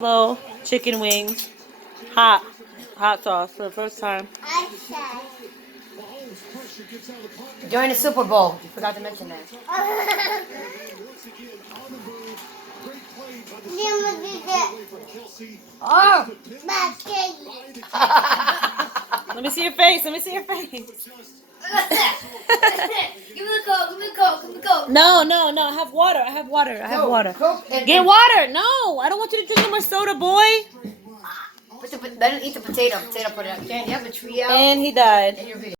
Buffalo chicken wings, hot sauce for the first time. During the Super Bowl, you forgot to mention that. Oh! Let me see your face. Let me see your face. Give me the Coke, give me the Coke, give me the Coke. No. I have water. I have water. Coke Get water. No, I don't want you to drink no more soda, boy. Let him eat the potato. Potato, put it out. You have a tree out. And he died. In your video.